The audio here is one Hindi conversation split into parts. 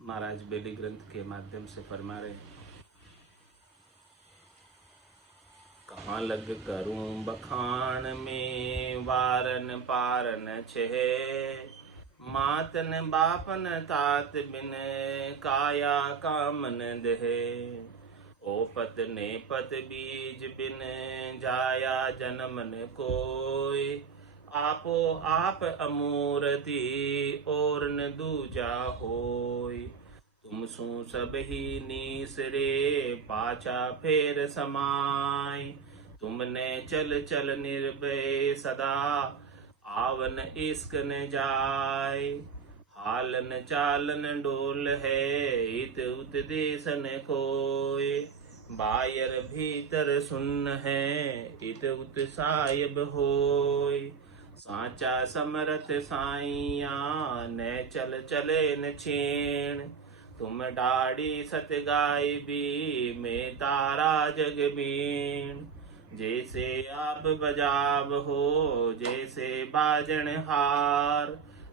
महाराज बेली ग्रंथ के माध्यम से फरमा रहे हैं, कहाँ लग करूं बखान में वारन पारन छे, मातन बापन तात बिन काया कामन दहे, ओपत ने पत बीज बिन जाया जन्मन कोय, आपो आप अमूर्ति और न दूजा होय, तुम सु सब ही नीसरे पाछा फेर समाय, तुमने चल चल निर्भय सदा आवन इश्क न जाय, हालन चालन डोल है इत उत देसन कोय, बायर भीतर सुन्न है इत उत साहिब होय, साचा समरथ साइया न चल चले न छेण, तुम डाड़ी सत गाय भी में तारा जग बीण, जैसे आप बजाब हो जैसे बाजन हार,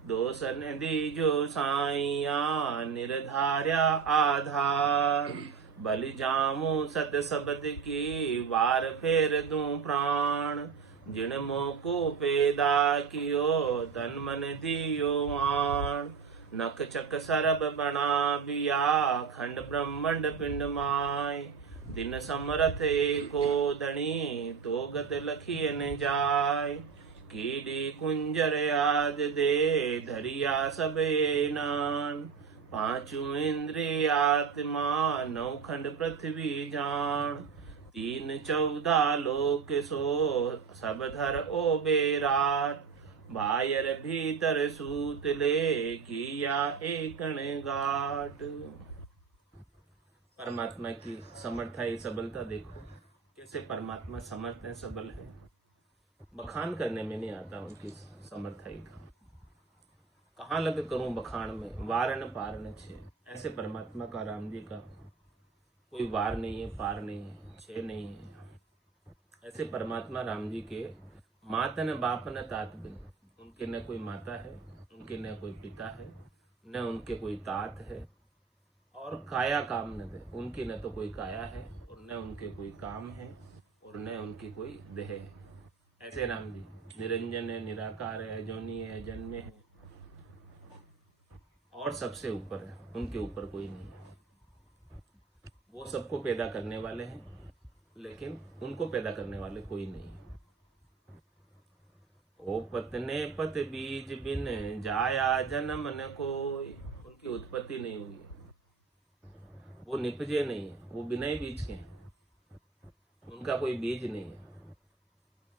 दोसन दीजो साइया निर्धार्या आधार, बलि जामू सत शब्द की वार फेर दूं प्राण, जिन मोको पैदा कियो तन मन दियो आण, नख चक सरब बना बिया खंड ब्रह्मंड पिंड माय, दिन समरथ एको दणी तो गत लखिय न जाय, कीड़ी कुंजर याद दे धरिया सब नान, पांचू इंद्रिय आत्मा नौ खंड पृथ्वी जान, तीन 14 लोक सो सब धर ओ बेराट, बायर भीतर सूत ले किया एकण गाट। परमात्मा की समर्था ये सबलता देखो, कैसे परमात्मा समर्थ है, सबल है, बखान करने में नहीं आता उनकी समर्थाई का। कहाँ लग करूं बखान में वारन पारन छे, ऐसे परमात्मा का, राम जी का कोई वार नहीं है, पार नहीं है, छे नहीं है। ऐसे परमात्मा राम जी के मातन बापन तात बिन, उनके न कोई माता है, उनके न कोई पिता है, न उनके कोई तात है, और काया काम न दे, उनकी न तो कोई काया है और न उनके कोई काम है और न उनकी कोई देह है। ऐसे राम जी निरंजन है, निराकार है, अजोनी है, अजन्मे है और सबसे ऊपर है, उनके ऊपर कोई नहीं है। वो सबको पैदा करने वाले हैं लेकिन उनको पैदा करने वाले कोई नहीं है। ओ पतने पत बीज बिन जाया जन्म न कोई, उनकी उत्पत्ति नहीं हुई है, वो निपजे नहीं है, वो बिना ही बीज के हैं, उनका कोई बीज नहीं है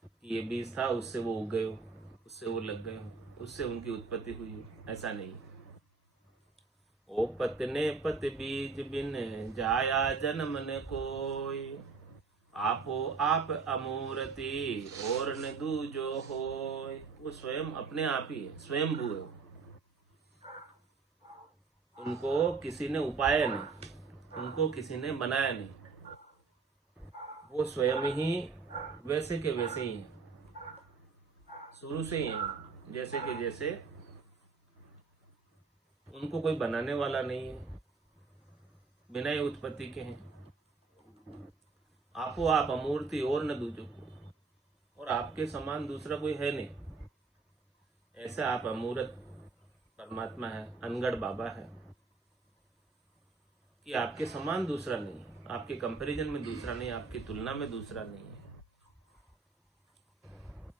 कि ये बीज था उससे वो उग गए हो, उससे वो लग गए हो, उससे उनकी उत्पत्ति हुई हो, ऐसा नहीं। ओ पतने पत बीज बिन जाया जन्म न कोई, आपो आप अमूर्ति और न दूजो होय, वो स्वयं अपने आप ही है, स्वयंभू है, उनको किसी ने उपाया नहीं, उनको किसी ने बनाया नहीं, वो स्वयं ही वैसे के वैसे ही हैं, शुरू से ही हैं, जैसे के जैसे, उनको कोई बनाने वाला नहीं है, बिना ही उत्पत्ति के हैं। आपो आप अमूर्ति और न दूजो को, और आपके समान दूसरा कोई है नहीं, ऐसा आप अमूर्त परमात्मा है, अनगढ़ बाबा है कि आपके समान दूसरा नहीं है, आपके कंपैरिजन में दूसरा नहीं, आपकी तुलना में दूसरा नहीं है।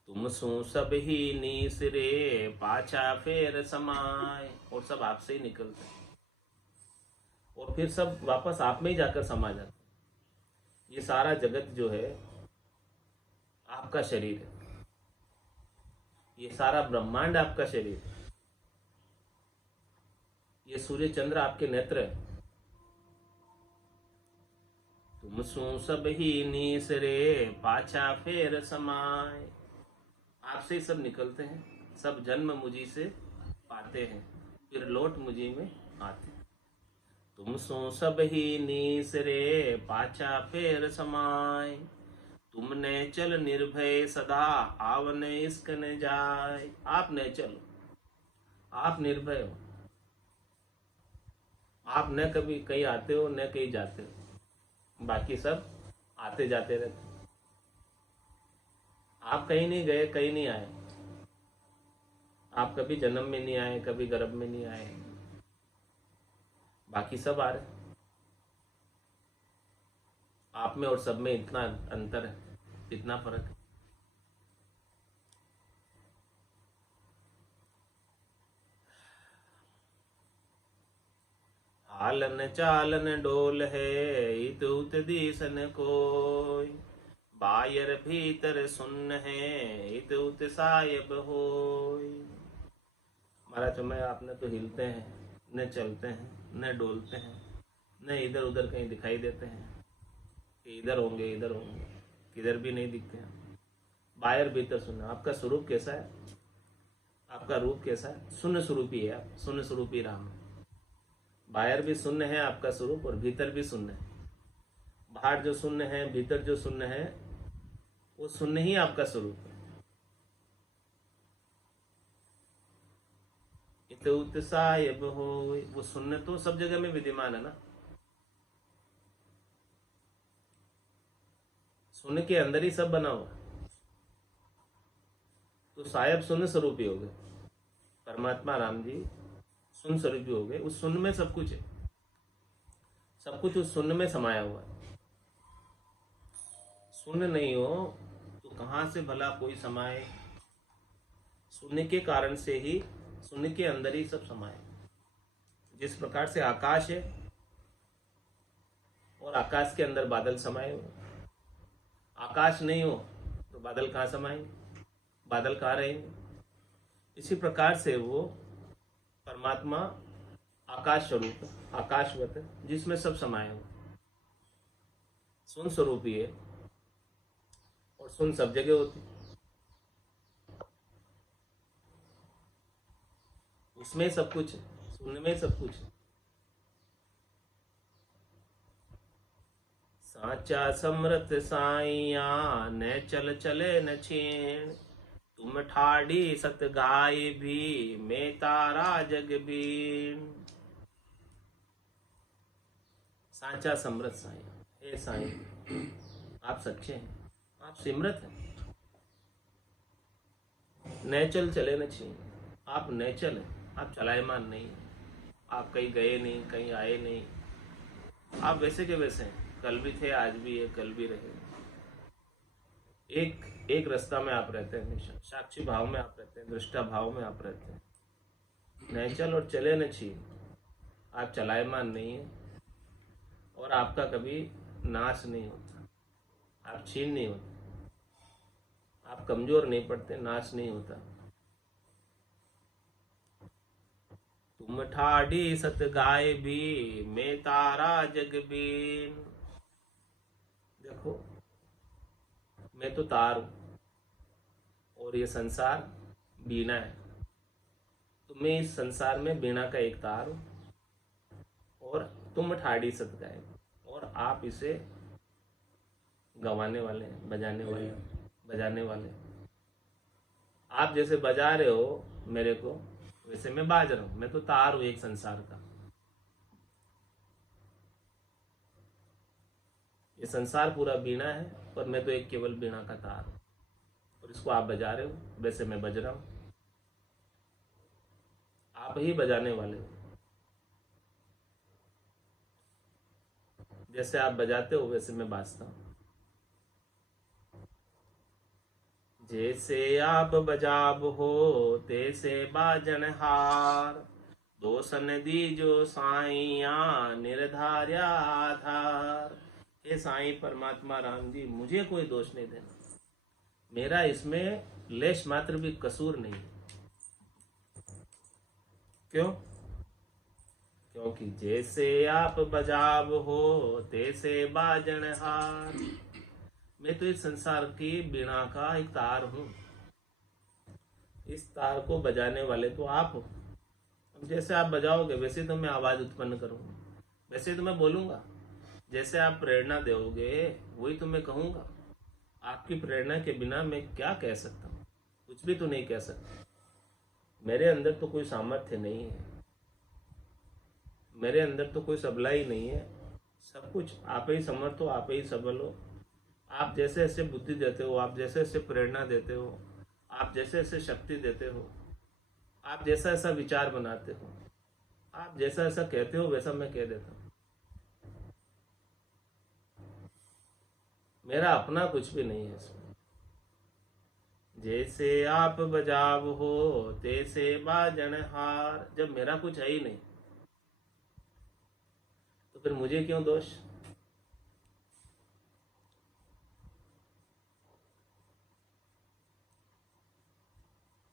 तुम सु सब ही नीसरे पाछा फेर समाय, और सब आपसे ही निकलते हैं और फिर सब वापस आप में ही जाकर समा जाते हैं। ये सारा जगत जो है आपका शरीर है, ये सारा ब्रह्मांड आपका शरीर है, ये सूर्य चंद्र आपके नेत्र है। तुम सु सब ही नीसरे पाछा फेर समाय, आपसे ही सब निकलते हैं, सब जन्म मुझी से पाते हैं, फिर लौट मुझी में आते हैं। तुम सो सब ही नीसरे पाछा फेर समाय, तुमने चल निर्भय सदा आवन इश्क न जाय, आप न चलो, आप निर्भय हो, आप न कभी कहीं आते हो न कहीं जाते हो, बाकी सब आते जाते रहते। आप कहीं नहीं गए, कहीं नहीं आए। आप कभी जन्म में नहीं आए, कभी गर्भ में नहीं आए, बाकी सब आ रहे। आप में और सब में इतना अंतर है, इतना फर्क है। हालन चालन डोल है, इत उत दीसन कोय, बायर भीतर सुन है, इत उत सायब होय। महाराज मैं आपने तो हिलते हैं, न चलते हैं, न डोलते हैं, न इधर उधर कहीं दिखाई देते हैं कि इधर होंगे इधर होंगे, किधर भी नहीं दिखते हैं। बाहर भीतर सुन। आपका स्वरूप कैसा है? आपका रूप कैसा है? शून्य स्वरूपी है आप, शून्य स्वरूपी राम है। बाहर भी शून्य है आपका स्वरूप और भीतर भी शून्य है। बाहर जो शून्य है, भीतर जो शून्य है, वो शून्य ही आपका स्वरूप है। सायब हो, वो शून्य तो सब जगह में विद्यमान है ना। शून्य के अंदर ही सब बना हुआ, तो सायब शून्य स्वरूपी हो गए। परमात्मा राम जी शून्य स्वरूपी हो गए। उस शून्य में सब कुछ है, सब कुछ उस शून्य में समाया हुआ है। शून्य नहीं हो तो कहां से भला कोई समाये? शून्य के कारण से ही, शून्य के अंदर ही सब समाये। जिस प्रकार से आकाश है और आकाश के अंदर बादल समाये हो, आकाश नहीं हो तो बादल कहाँ समाएंगे? बादल कहाँ रहेंगे? इसी प्रकार से वो परमात्मा आकाश स्वरूप, आकाशवत है, जिसमें सब समाये हो। शून्य स्वरूप ही है और शून्य सब जगह होती, उसमें सब कुछ है, शून्य में सब कुछ है। साचा समृत साइया न चल चले न छीण, तुम ठाड़ी सत गाय भी मैं तारा जग बीन। साचा समृत साइया, हे साईं आप सच्चे हैं, आप सिमरत हैं। नेचल चले न छीन, आप नेचल हैं, आप चलायमान नहीं हैं। आप कहीं गए नहीं, कहीं आए नहीं, आप वैसे के वैसे हैं। कल भी थे, आज भी है, कल भी रहे। एक रास्ता में आप रहते हैं हमेशा, साक्षी भाव में आप रहते हैं, दृष्टा भाव में आप रहते हैं। नेचल और चले न छीन, आप चलायमान नहीं है और आपका कभी नाश नहीं होता, आप छीन नहीं होते, आप कमजोर नहीं पड़ते, नाश नहीं होता। तुम ठाड़ी सत गाय भी मैं तारा जग बीन। देखो मैं तो तार हूं और ये संसार बीना है, तो मैं इस संसार में बीना का एक तार हूं और तुम ठाड़ी सत गाय, और आप इसे गंवाने वाले हैं, बजाने वाले हैं, बजाने वाले। आप जैसे बजा रहे हो मेरे को, वैसे मैं बाज रहा हूं। मैं तो तार हूं एक संसार का। ये संसार पूरा बीणा है पर मैं तो एक केवल बीणा का तार हूं, और इसको आप बजा रहे हो वैसे मैं बज रहा हूं। आप ही बजाने वाले हो, जैसे आप बजाते हो वैसे मैं बाजता हूं। जैसे आप बजाब हो तैसे बाजन हार, दोसन दीजो साइया निर्धार्या आधार। हे साईं परमात्मा राम जी, मुझे कोई दोष नहीं देना, मेरा इसमें लेश मात्र भी कसूर नहीं। क्यों? क्योंकि जैसे आप बजाब हो तैसे बाजन हार। मैं तो इस संसार की बीणा का एक तार हूं, इस तार को बजाने वाले तो आप हो। जैसे आप बजाओगे वैसे तो मैं आवाज उत्पन्न करूंगा, वैसे तो मैं बोलूंगा। जैसे आप प्रेरणा दोगे वही तो मैं कहूंगा। आपकी प्रेरणा के बिना मैं क्या कह सकता हूँ? कुछ भी तो नहीं कह सकता। मेरे अंदर तो कोई सामर्थ्य नहीं है, मेरे अंदर तो कोई सबला ही नहीं है। सब कुछ आप ही समर्थ हो, आप ही सबल हो। आप जैसे ऐसे बुद्धि देते हो, आप जैसे ऐसे प्रेरणा देते हो, आप जैसे ऐसे शक्ति देते हो, आप जैसा ऐसा विचार बनाते हो, आप जैसा ऐसा कहते हो वैसा मैं कह देता हूँ। मेरा अपना कुछ भी नहीं है इसमें। जैसे आप बजाव हो तैसे बाजन हार। जब मेरा कुछ है ही नहीं तो फिर मुझे क्यों दोष।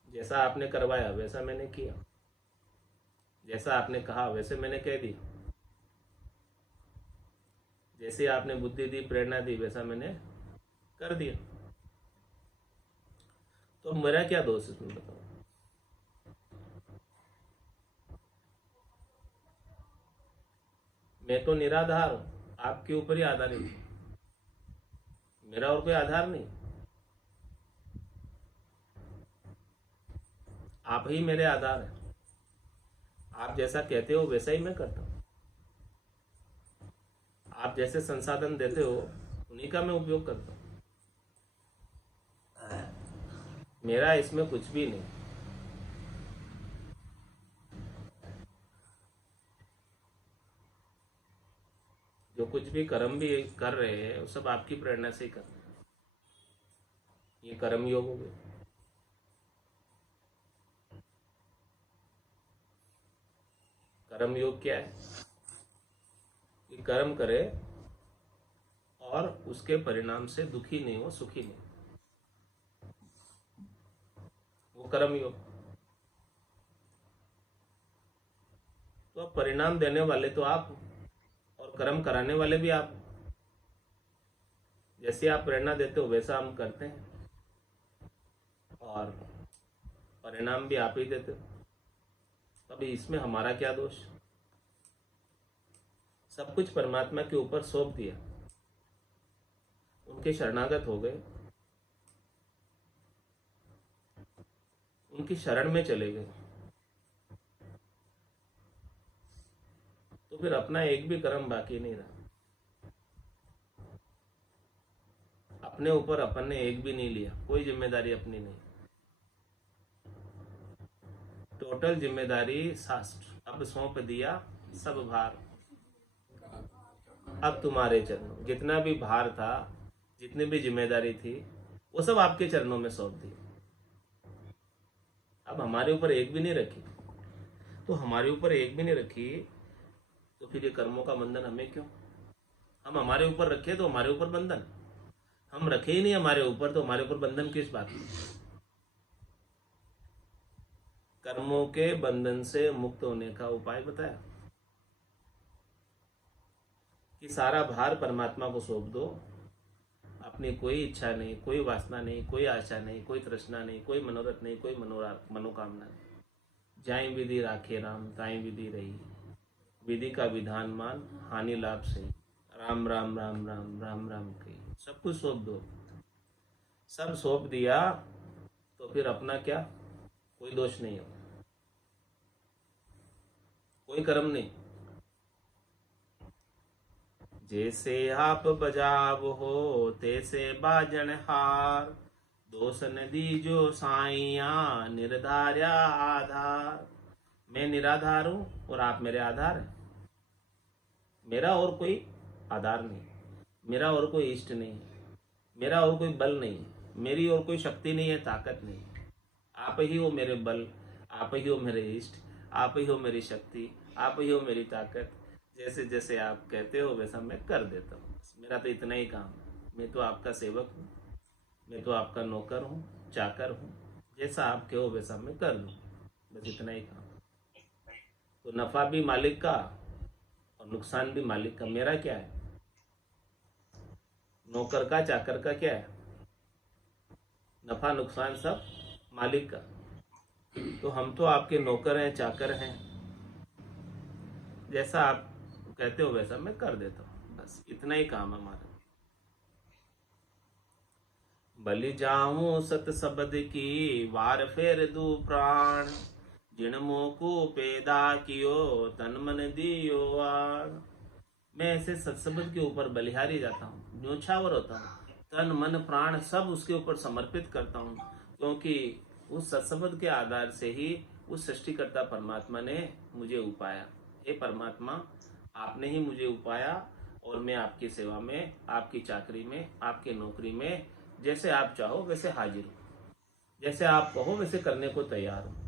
जैसा आपने करवाया वैसा मैंने किया, जैसा आपने कहा वैसे मैंने कह दिया, जैसे आपने बुद्धि दी प्रेरणा दी वैसा मैंने कर दिया। तो मेरा क्या दोष इसमें बताओ। मैं तो निराधार हूं, आपके ऊपर ही आधारित हूं। मेरा और कोई आधार नहीं। आप ही मेरे आधार हैं। आप जैसा कहते हो वैसा ही मैं करता हूँ। आप जैसे संसाधन देते हो उन्हीं का मैं उपयोग करता हूँ। मेरा इसमें कुछ भी नहीं। जो कुछ भी कर्म भी कर रहे हैं वो सब आपकी प्रेरणा से ही कर रहे हैं। ये कर्म योग हो गए। कर्म योग क्या है कि कर्म करे और उसके परिणाम से दुखी नहीं हो, सुखी नहीं, वो कर्म योग। तो अब परिणाम देने वाले तो आप हो और कर्म कराने वाले भी आप हो। जैसे आप प्रेरणा देते हो वैसा हम करते हैं और परिणाम भी आप ही देते हो। अभी इसमें हमारा क्या दोष। सब कुछ परमात्मा के ऊपर सौंप दिया, उनके शरणागत हो गए, उनकी शरण में चले गए, तो फिर अपना एक भी कर्म बाकी नहीं रहा। अपने ऊपर अपन ने एक भी नहीं लिया, कोई जिम्मेदारी अपनी नहीं। टोटल जिम्मेदारी शास्त्र अब सौंप दिया, सब भार अब तुम्हारे चरणों। जितना भी भार था, जितनी भी जिम्मेदारी थी, वो सब आपके चरणों में सौंप दी। अब हमारे ऊपर एक भी नहीं रखी। तो हमारे ऊपर एक भी नहीं रखी तो फिर ये कर्मों का बंधन हमें क्यों। हम हमारे ऊपर रखे तो हमारे ऊपर बंधन, हम रखे ही नहीं हमारे ऊपर तो हमारे ऊपर बंधन किस बात की। कर्मों के बंधन से मुक्त होने का उपाय बताया कि सारा भार परमात्मा को सौंप दो। अपनी कोई इच्छा नहीं, कोई वासना नहीं, कोई आशा नहीं, कोई तृष्णा नहीं, कोई मनोरथ नहीं, कोई मनोकामना नहीं। जाए विधि राखे राम, ताई विधि रही। विधि का विधान मान, हानि लाभ से। राम राम राम राम राम राम कही। सब कुछ सौंप दो। सब सौंप दिया तो फिर अपना क्या, कोई दोष नहीं हो, कोई कर्म नहीं। जैसे आप बजाव हो तैसे बाजन हार। दोष न दीजो साइया निर्धार्या आधार। मैं निराधार हूं और आप मेरे आधार हैं। मेरा और कोई आधार नहीं, मेरा और कोई इष्ट नहीं, मेरा और कोई बल नहीं, मेरी और कोई शक्ति नहीं है, ताकत नहीं। आप ही हो मेरे बल, आप ही हो मेरे इष्ट, आप ही हो मेरी शक्ति, आप ही हो मेरी ताकत। जैसे जैसे आप कहते हो वैसा मैं कर देता हूँ। मेरा तो इतना ही काम है। मैं तो आपका सेवक हूँ, मैं तो आपका नौकर हूँ, चाकर हूँ। जैसा आप कहो वैसा मैं कर लूँ, बस इतना ही काम। तो नफा भी मालिक का और नुकसान भी मालिक का। मेरा क्या है, नौकर का चाकर का क्या है। नफा नुकसान सब मालिक का। तो हम तो आपके नौकर हैं, चाकर हैं। जैसा आप कहते हो वैसा मैं कर देता हूँ, बस इतना ही काम है हमारा। बलि जाऊं सत शब्द की, वार फेर दू प्राण। जिन मोको पैदा कियो तन मन दियो आड़। मैं ऐसे सत्संग के ऊपर बलिहारी जाता हूँ, न्योछावर होता हूँ, तन मन प्राण सब उसके ऊपर समर्पित करता हूँ, क्योंकि उस सत्संग के आधार से ही उस सृष्टिकर्ता परमात्मा ने मुझे उपाया। हे परमात्मा, आपने ही मुझे उपाया और मैं आपकी सेवा में, आपकी चाकरी में, आपकी नौकरी में जैसे आप चाहो वैसे हाजिर हूँ, जैसे आप कहो वैसे करने को तैयार हूँ।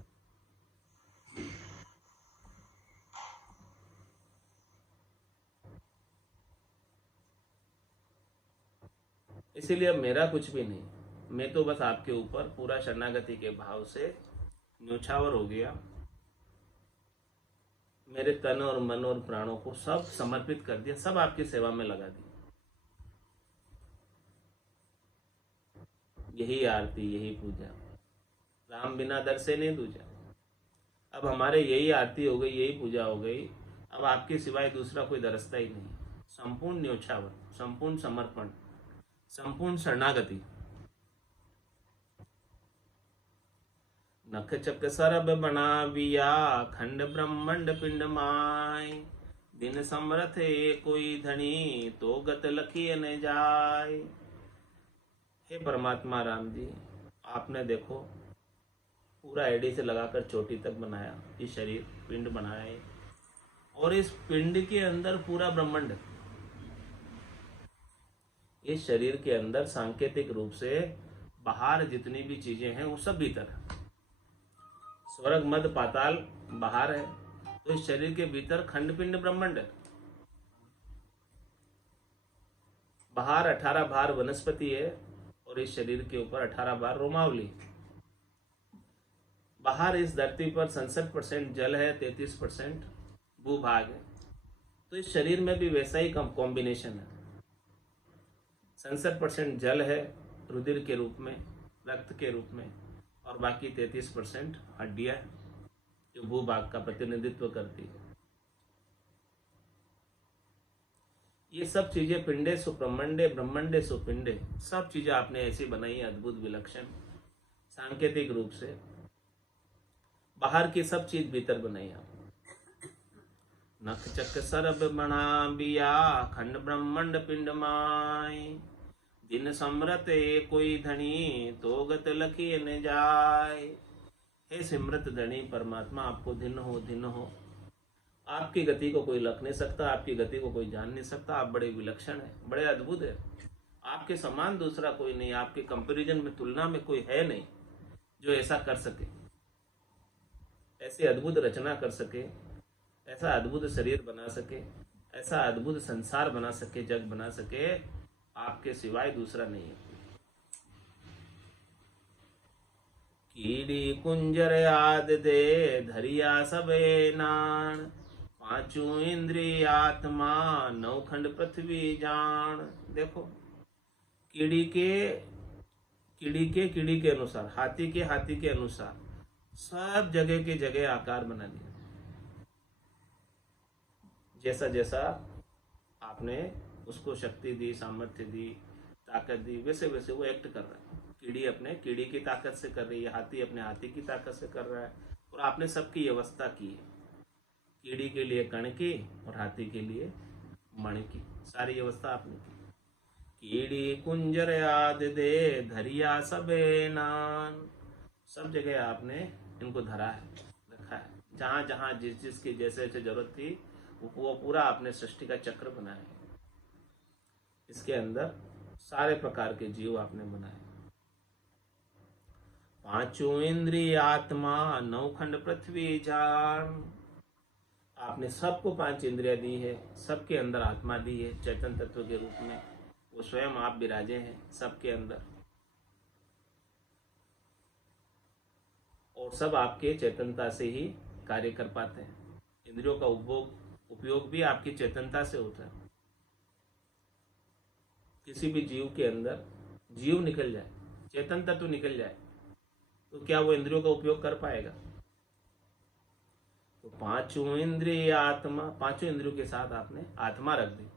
इसीलिए अब मेरा कुछ भी नहीं, मैं तो बस आपके ऊपर पूरा शरणागति के भाव से न्योछावर हो गया। मेरे तन और मन और प्राणों को सब समर्पित कर दिया, सब आपकी सेवा में लगा दिया। यही आरती, यही पूजा, राम बिना दर से नहीं दूजा। अब हमारे यही आरती हो गई, यही पूजा हो गई, अब आपके सिवाय दूसरा कोई दरसता ही नहीं। संपूर्ण न्योछावर, संपूर्ण समर्पण, संपूर्ण शरणागति। नख चक सरब बनाविया खंड ब्रह्मंड पिंड माय। दिन समरथ कोई धनी तो गत लखिय न जाय। हे परमात्मा राम जी, आपने देखो पूरा एडी से लगाकर चोटी तक बनाया, ये शरीर पिंड बनाया है, और इस पिंड के अंदर पूरा ब्रह्मांड, इस शरीर के अंदर सांकेतिक रूप से बाहर जितनी भी चीजें हैं वो सब भीतर है। स्वर्ग मध्य पाताल बाहर है, तो इस शरीर के भीतर खंड पिंड ब्रह्मांड है। बाहर 18 भार वनस्पति है और इस शरीर के ऊपर 18 भार रोमावली। बाहर इस धरती पर 67% जल है, 33% भूभाग है, तो इस शरीर में भी वैसा ही कॉम्बिनेशन है। 67% जल है रुधिर के रूप में, रक्त के रूप में, और बाकी 33% हड्डियां जो भूभाग का प्रतिनिधित्व करती है। ये सब चीजें पिंडे सु ब्रह्मंडे, ब्रह्मंडे सु पिंडे, सब चीजें आपने ऐसी बनाई है अद्भुत विलक्षण सांकेतिक रूप से। बाहर की सब चीज भीतर बनाई आप। नख चक सरब बना बिया खंड ब्रह्मंड पिंड माय। दिन समरत कोई धनी तो गत लखी न जाय। हे सिमरत धनी परमात्मा, आपको दिन हो, आपकी गति को कोई लख नहीं सकता, आपकी गति को कोई जान नहीं सकता। आप बड़े विलक्षण है, बड़े अद्भुत है, आपके समान दूसरा कोई नहीं, आपके कंपैरिजन में, तुलना में कोई है नहीं जो ऐसा कर सके, ऐसी अद्भुत रचना कर सके, ऐसा अद्भुत शरीर बना सके, ऐसा अद्भुत संसार बना सके, जग बना सके। आपके सिवाय दूसरा नहीं है। कीड़ी कुंजर याद दे धरिया सबे नान। पांचों इंद्रिय आत्मा नौखंड पृथ्वी जान। देखो, कीड़ी के अनुसार, हाथी के अनुसार सब जगह के जगह आकार बना दिया। जैसा जैसा आपने उसको शक्ति दी, सामर्थ्य दी, ताकत दी, वैसे वैसे वो एक्ट कर रहा है। कीड़ी अपने कीड़ी की ताकत से कर रही है, हाथी अपने हाथी की ताकत से कर रहा है, और आपने सबकी व्यवस्था की है। कीड़ी के लिए कण की और हाथी के लिए मणि की, सारी व्यवस्था आपने की। कीड़ी कुंजर याद दे धरिया सबे नान। सब जगह आपने इनको धरा है, रखा है, जहां जहां जिस जिसकी जैसे जैसे जरूरत थी वो पूरा आपने सृष्टि का चक्र बनाया है। इसके अंदर सारे प्रकार के जीव आपने बनाए। पांचों इंद्रिय आत्मा नौखंड पृथ्वी जान। आपने सबको 5 इंद्रिया दी है, सबके अंदर आत्मा दी है चैतन्य तत्व के रूप में, वो स्वयं आप विराजे हैं सबके अंदर, और सब आपके चेतनता से ही कार्य कर पाते हैं। इंद्रियों का उपयोग भी आपकी चेतनता से होता है। किसी भी जीव के अंदर जीव निकल जाए, चेतन तत्व निकल जाए, तो क्या वो इंद्रियों का उपयोग कर पाएगा? तो पांचों इंद्रिय आत्मा, पांचों इंद्रियों के साथ आपने आत्मा रख दी।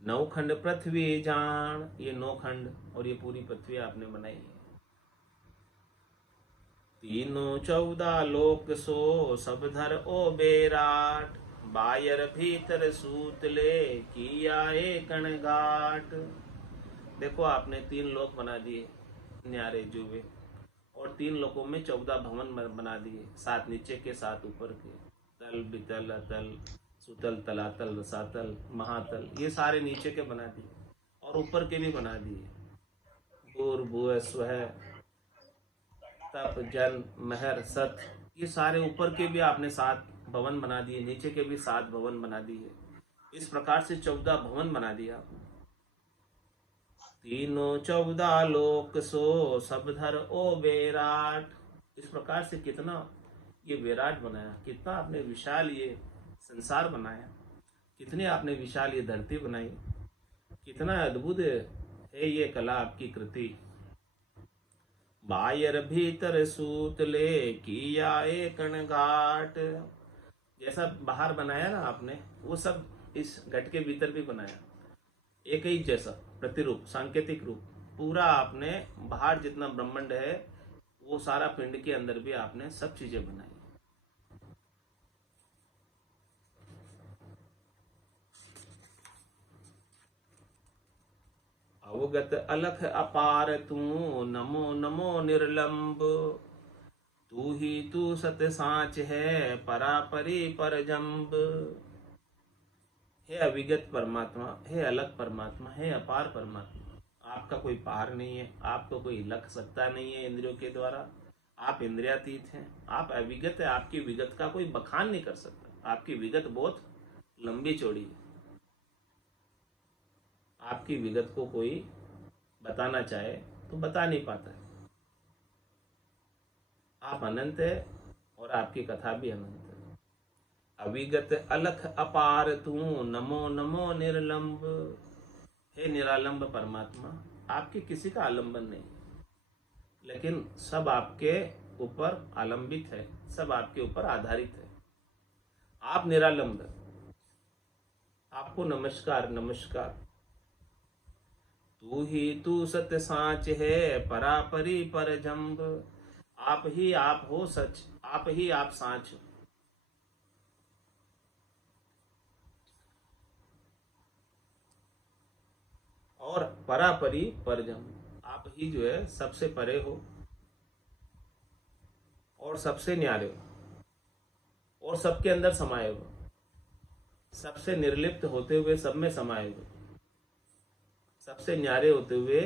नौखंड पृथ्वी जान, ये 9 खंड और ये पूरी पृथ्वी आपने बनाई है। तीनों 14 लोक सो सब धर ओ बेराट, बायर भीतर सूत ले किया एकण घाट। देखो आपने 3 लोक बना दिए न्यारे जुवे, और 3 लोकों में 14 भवन बना दिए, 7 नीचे के 7 ऊपर के, तल बितल अतल सुतल तलातल रसातल महातल, ये सारे नीचे के बना दिए और ऊपर के भी बना दिए। भूर भुव स्व तप जल महर सत, ये सारे ऊपर के भी आपने 7 भवन बना दिए, नीचे के भी 7 भवन बना दिए। इस प्रकार से 14 भवन बना दिया आपने। तीनों 14 लोक सो सब धर ओ विराट, इस प्रकार से कितना ये विराट बनाया, कितना आपने विशाल ये संसार बनाया, कितनी आपने विशाल ये धरती बनाई, कितना अद्भुत है ये कला आपकी कृति। बायर भीतर सूत ले किया एकण घाट, जैसा बाहर बनाया ना आपने, वो सब इस घट के भीतर भी बनाया, एक ही जैसा प्रतिरूप सांकेतिक रूप पूरा आपने बाहर जितना ब्रह्मांड है वो सारा पिंड के अंदर भी आपने सब चीजें बनाई। अवगत अलख अपार तू नमो नमो निर्लंब, तू ही तू सत सांच है परापरि परजंब। हे अविगत परमात्मा, हे अलग परमात्मा, हे अपार परमात्मा, आपका कोई पार नहीं है, आपको कोई लख सकता नहीं है इंद्रियों के द्वारा, आप इंद्रियातीत हैं, आप अविगत है, आपकी विगत का कोई बखान नहीं कर सकता, आपकी विगत बहुत लंबी चौड़ी है, आपकी विगत को कोई बताना चाहे तो बता नहीं पाता है। आप अनंत है और आपकी कथा भी अनंत है। अविगत अलख अपार तू नमो नमो निर्लंब, हे निरालंब परमात्मा, आपके किसी का आलंबन नहीं, लेकिन सब आपके ऊपर आलंबित है, सब आपके ऊपर आधारित है। आप निरालंब, आपको नमस्कार नमस्कार। तू ही तू सत्य सांच है परापरि परजंब, आप ही आप हो सच, आप ही आप सांच हो। और परापरि परजम, आप ही जो है सबसे परे हो और सबसे न्यारे हो और सबके अंदर समाये हो, सबसे निर्लिप्त होते हुए सब में समाये हो, सबसे न्यारे होते हुए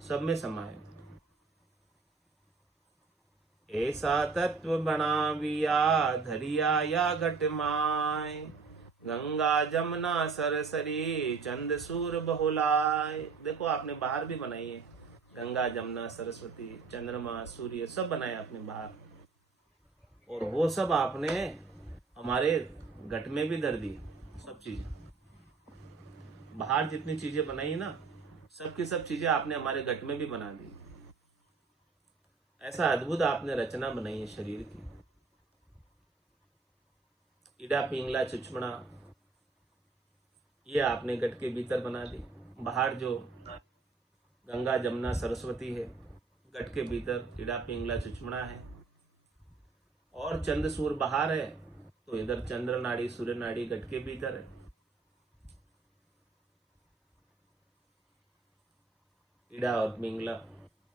सब में समाये। ऐसा तत्व बनाविया धरिया या घट माय, गंगा जमुना सरसरी चंद सूर बहुलाय। देखो आपने बाहर भी बनाई है, गंगा जमुना सरस्वती चंद्रमा सूर्य सब बनाए आपने बाहर, और वो सब आपने हमारे घट में भी धर दी। सब चीजें बाहर जितनी चीजें बनाई ना, सब की सब चीजें आपने हमारे घट में भी बना दी। ऐसा अद्भुत आपने रचना बनाई है शरीर की। इडा पिंगला चुचमड़ा ये आपने घट के भीतर बना दी। बाहर जो गंगा जमुना सरस्वती है, घट के भीतर इडा पिंगला चुचमड़ा है, और चंद सूर बाहर है, तो इधर चंद्र नाड़ी सूर्य नाड़ी घट के भीतर है। इडा और पिंगला,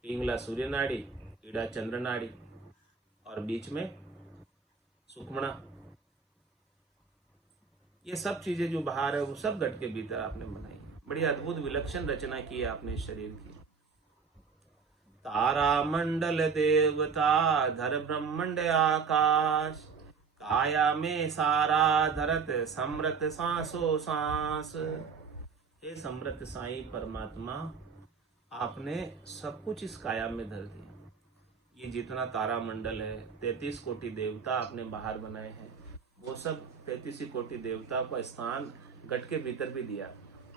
पिंगला सूर्य नाड़ी, इडा चंद्र नाड़ी, और बीच में सुखमणा। ये सब चीजें जो बाहर है वो सब घट के भीतर आपने बनाई। बड़ी अद्भुत विलक्षण रचना की है आपने शरीर की। तारा मंडल देवता धर ब्रह्मांड आकाश, काया में सारा धरत समृत सांसो सांस। हे समृत साई परमात्मा, आपने सब कुछ इस काया में धर दिया। ये जितना तारा मंडल है, 33 कोटि देवता आपने बाहर बनाए हैं, वो सब 33 कोटि देवता का स्थान घट के भीतर भी दिया।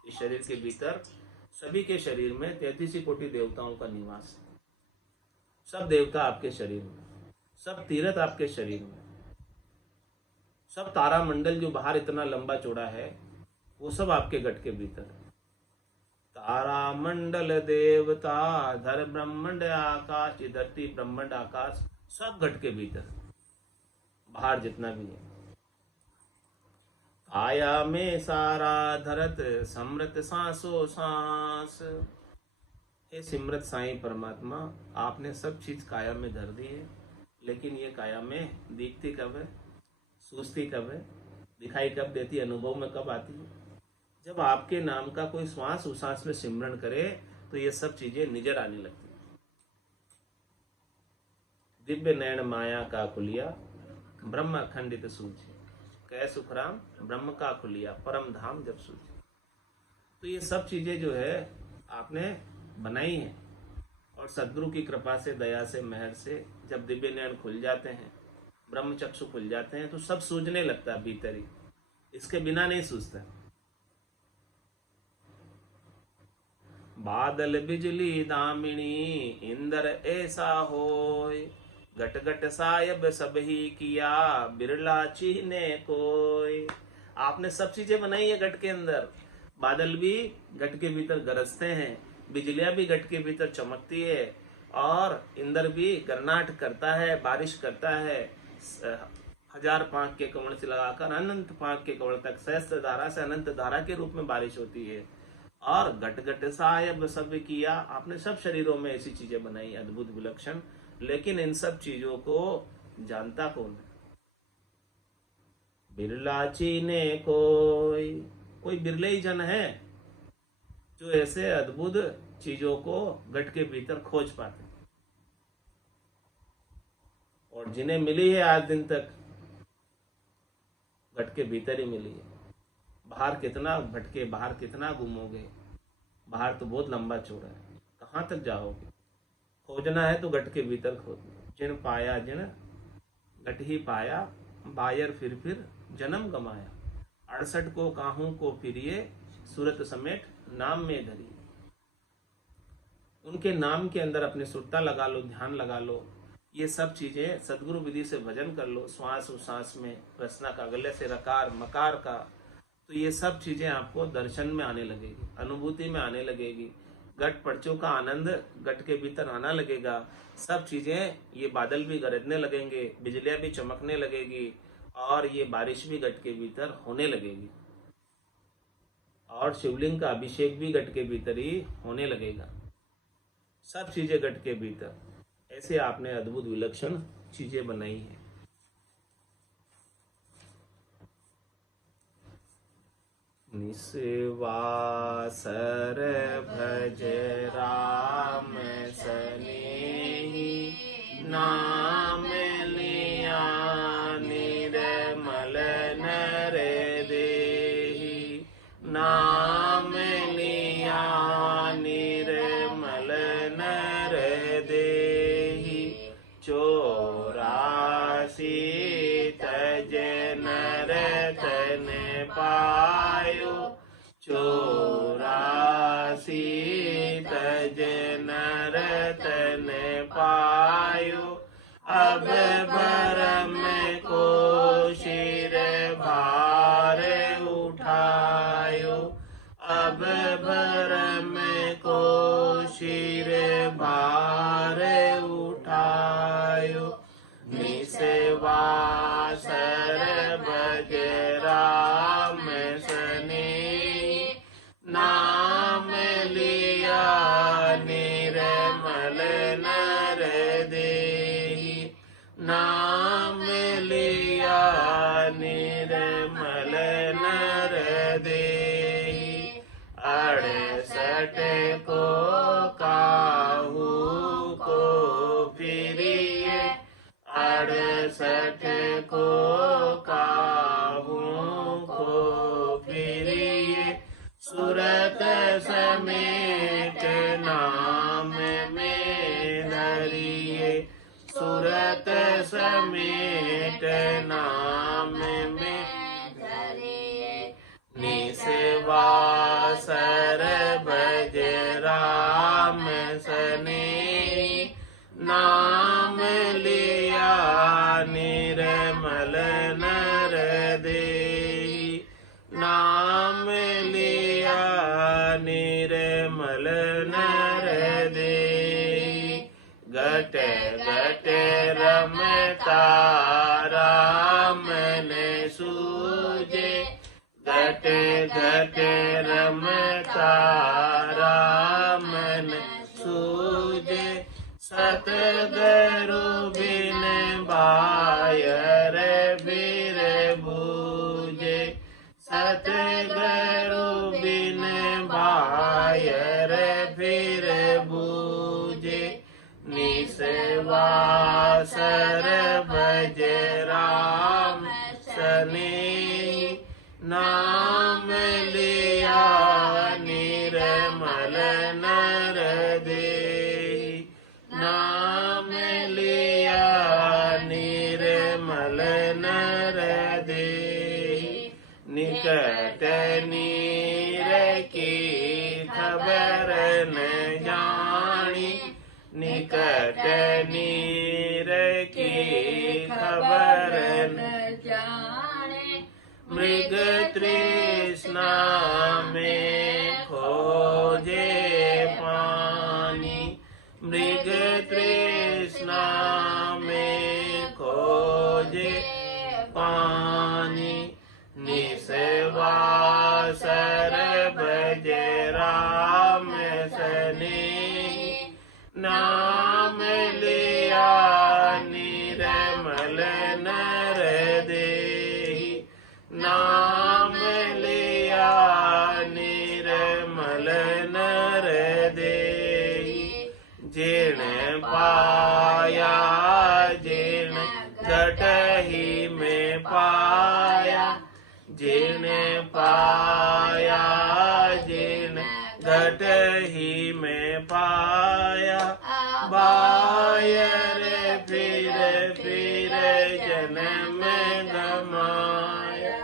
इस शरीर के भीतर सभी के शरीर में 33 कोटि देवताओं का निवास है। सब देवता आपके शरीर में, सब तीर्थ आपके शरीर में, सब तारा मंडल जो बाहर इतना लंबा चौड़ा है वो सब आपके घट के भीतर है। तारा मंडल देवता धर ब्रह्मांड आकाश, ये धरती ब्रह्मांड आकाश सब घट के भीतर, बाहर जितना भी है। काया में सारा धरत समृत सांसो सांस। हे सिमरत साईं परमात्मा, आपने सब चीज काया में धर दी है, लेकिन ये काया में दिखती कब है, सूझती कब है, दिखाई कब देती, अनुभव में कब आती है? जब आपके नाम का कोई श्वास उश्वास में सिमरण करे तो ये सब चीजें निजर आने लगती है। दिव्य नयन माया का खुलिया ब्रह्म अखंडित सूझे, कै सुखराम ब्रह्म का खुलिया परम धाम जब सूझे। तो ये सब चीजें जो है आपने बनाई है, और सदगुरु की कृपा से, दया से, मेहर से जब दिव्य नयन खुल जाते हैं, ब्रह्म चक्षु खुल जाते हैं, तो सब सूझने लगता है भीतर ही, इसके बिना नहीं सूझता। बादल बिजली दामिनी इंद्र ऐसा होय, घट घट सायब सब ही किया बिरला चीने कोय। आपने सब चीजें बनाई है घट के अंदर। बादल भी घट के भीतर गरजते हैं, बिजलियां भी घट के भीतर चमकती है, और इंद्र भी गरनाट करता है, बारिश करता है। 1000 पांख के कमल से लगाकर अनंत पांख के कमल तक सहस्त्र धारा से अनंत धारा के रूप में बारिश होती है। और घट घट सायब सब किया, आपने सब शरीरों में ऐसी चीजें बनाई अद्भुत विलक्षण, लेकिन इन सब चीजों को जानता कौन है? बिरला चीने कोई बिरले ही जन है जो ऐसे अद्भुत चीजों को घट के भीतर खोज पाते, और जिन्हें मिली है आज दिन तक घट के भीतर ही मिली है। बाहर कितना भटके, बाहर कितना घूमोगे, बाहर तो बहुत लंबा चौड़ा है, कहाँ तक जाओगे? खोजना है तो घट के भीतर खोजना। जिन पाया जिन घट ही पाया, बायर फिर जन्म गमाया। 68 को काहू को फिरिए, सूरत समेट नाम में धरिए। उनके नाम के अंदर अपने सुरता लगा लो, ध्यान लगा लो। ये सब चीजें सदगुरु विधि से भजन कर लो, श्वास उश्वास में रचना का, गले से रकार मकार का, तो ये सब चीजें आपको दर्शन में आने लगेगी, अनुभूति में आने लगेगी। घट पर्चों का आनंद घट के भीतर आना लगेगा। सब चीजें, ये बादल भी गरजने लगेंगे, बिजलियां भी चमकने लगेगी, और ये बारिश भी घट के भीतर होने लगेगी, और शिवलिंग का अभिषेक भी घट के भीतर ही होने लगेगा। सब चीजें घट के भीतर, ऐसे आपने अद्भुत विलक्षण चीजें बनाई है। निस्वासर भज राम सनेही, नाम लिया निर्मल नर देहि। नाम लिया निर्मल नर देहि, 84 तज नर तन पायो। 84 तज नर तन पायो, अब भरम को शिर भार उठायो। अब भरम को शिर भार उठायो। निस्वासर भज राम सनेही, नाम लिया निर्मल नर देहि। नाम लिया निर्मल नर देहि, 68 को काहू को फिरिए। 68 को काहू को फिरिए, सूरत समेत नाम में धरिए। सूरत समेत नाम में धरिए। निस्वासर भज राम सनेही, नाम लिया निर्मल नर देहि। नाम लिया निर्मल नर देहि, घट घट रम रमता राम ने सूझे, घट घट रमता राम ने सूझे, सतगुरु बिन बायर बीर बूझे, सतगुरु बिन बायर फिर बूझे, निसवासर भज राम सने, नाम लिया निर्मल नर दे, नाम लिया निर्मल नर दे, निकट नीर की खबर न जानी, निकट नीर की खबर न जाने, मृग तृष्णा में खोजे पानी, मृग तृष्णा में खोजे पानी, निसवासर भज राम सने, नाम लिया निर्मल नर दे, नाम लिया निर्मल नर दे, जिन पाया जिन घटहि में पाया, जिन पाया जिन घटहि में पाया, बायर फिर फिर जन्म गमाया,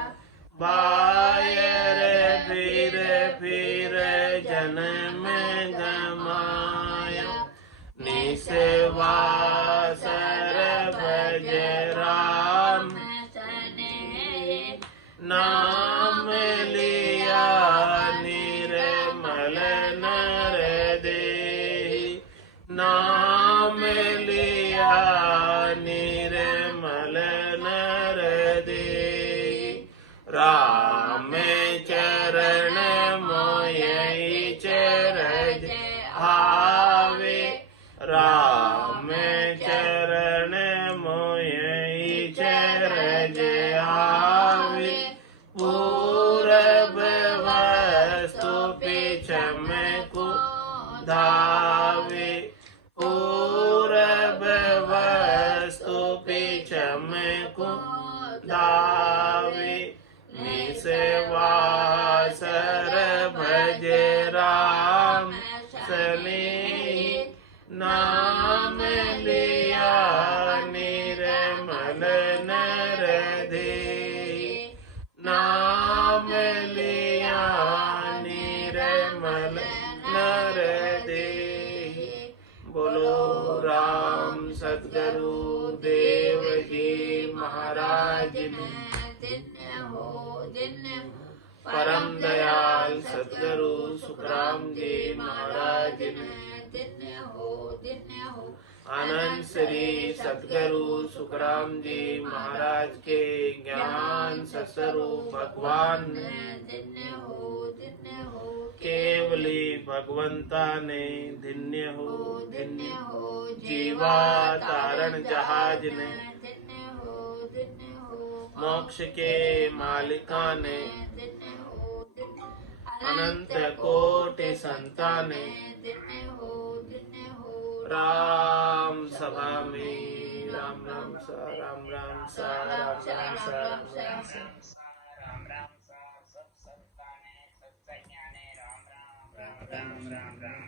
बायर फिर फिर जन्म गमाया, निसवासर भज राम सने, नाम लिया निर्मल नर दे, नाम लिया निर्मल नर दे, राम चरण मोहि चरज आवे, राम चरण मोहि चरज आवे, पूरब वस्तु पिछम को धावे, पूरब वस्तु पिछम को धावे, निसवासर भज राम सने, नाम लिया निर्मल नर दे, नाम लिया निर्मल नर दे। बोलो राम सद्गुरु देव जी महाराज ने, परम दयाल सद्गुरु सुखराम जी महाराज ने, आनंद श्री सद्गुरु सुखराम जी महाराज के ज्ञान सस्वरूप भगवान ने, केवली भगवंता ने, धन्य हो जीवा तारण जहाज ने, मोक्ष के मालिका ने, अनंत कोटि संताने, राम सभा में राम राम सा राम राम सा राम राम सा राम राम सा राम राम सा सब संताने सत्सज्ञाने राम राम राम राम राम राम